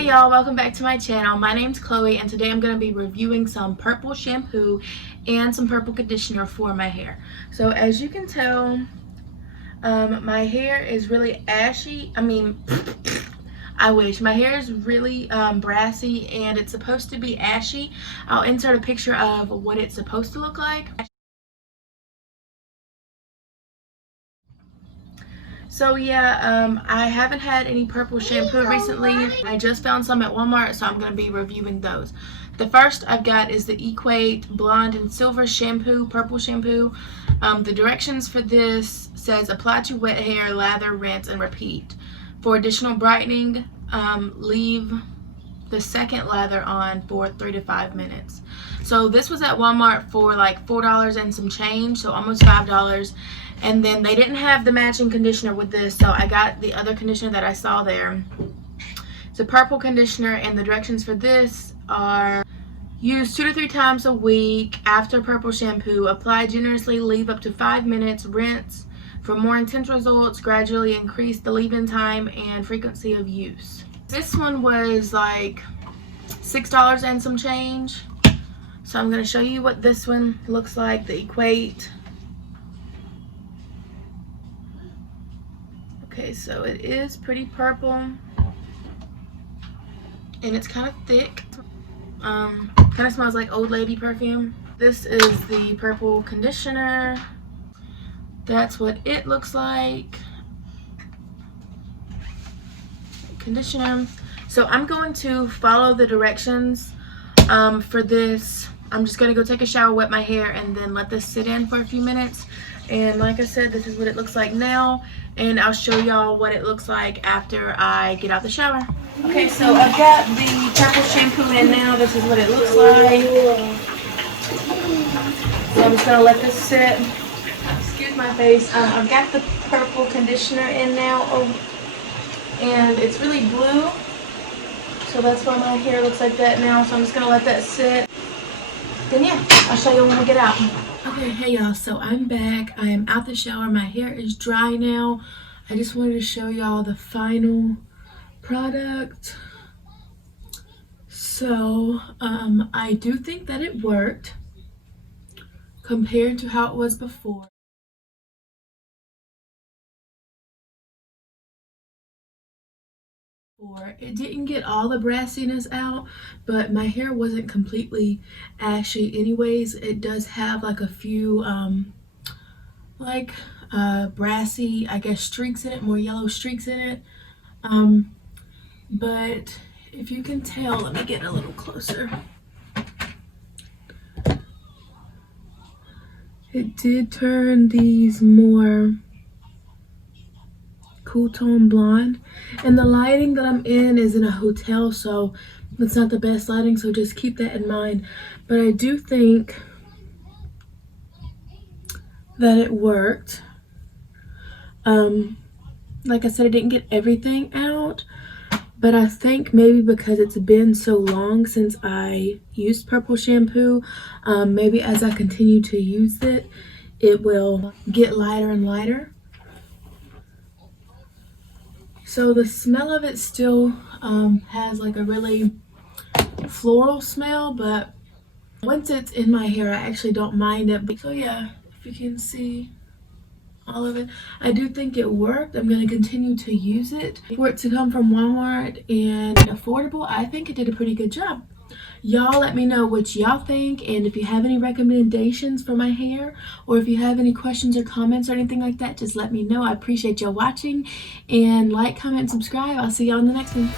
Hey y'all, welcome back to my channel. My name's Chloe and today I'm going to be reviewing some purple shampoo and some purple conditioner for my hair. So as you can tell, my hair is really ashy. I wish. My hair is really brassy and it's supposed to be ashy. I'll insert a picture of what it's supposed to look like. So yeah, I haven't had any purple shampoo recently. I just found some at Walmart, so I'm going to be reviewing those. The first I've got is the Equate Blonde and Silver Shampoo, purple shampoo. The directions for this says apply to wet hair, lather, rinse, and repeat. For additional brightening, leave the second lather on for 3 to 5 minutes. So this was at Walmart for like $4 and some change, so almost $5. And then they didn't have the matching conditioner with this, so I got the other conditioner that I saw there. It's a purple conditioner, and the directions for this are: use 2 to 3 times a week after purple shampoo. Apply generously, leave up to 5 minutes, rinse. For more intense results, gradually increase the leave-in time and frequency of use. This one was like $6 and some change. So I'm going to show you what this one looks like, the Equate. Okay, so it is pretty purple and it's kind of thick. Kind of smells like old lady perfume. This is the purple conditioner. That's what it looks like. Conditioner. So I'm going to follow the directions for this. I'm just going to go take a shower, wet my hair, and then let this sit in for a few minutes. And like I said, this is what it looks like now, and I'll show y'all what it looks like after I get out the shower. Okay, so I've got the purple shampoo in now. This is what it looks like. So I'm just going to let this sit. Excuse my face. I've got the purple conditioner in now, and it's really blue. So that's why my hair looks like that now. So I'm just going to let that sit. Then yeah, I'll show you when we get out. Okay, hey y'all, so I'm back. I am out the shower. My hair is dry now. I just wanted to show y'all the final product. So I do think that it worked compared to how it was before. It didn't get all the brassiness out, but my hair wasn't completely ashy anyways. It does have like a few brassy, I guess, streaks in it, more yellow streaks in it. But if you can tell, let me get a little closer. It did turn these more cool tone blonde, and the lighting that I'm in is in a hotel, so it's not the best lighting, so just keep that in mind. But I do think that it worked. Like I said, I didn't get everything out, but I think maybe because it's been so long since I used purple shampoo, maybe as I continue to use it, it will get lighter and lighter. So the smell of it still has like a really floral smell, but once it's in my hair, I actually don't mind it. So yeah, if you can see all of it, I do think it worked. I'm going to continue to use it. For it to come from Walmart and affordable, I think it did a pretty good job. Y'all let me know what y'all think, and if you have any recommendations for my hair, or if you have any questions or comments or anything like that, just let me know. I appreciate y'all watching, and like, comment, subscribe. I'll see y'all in the next one.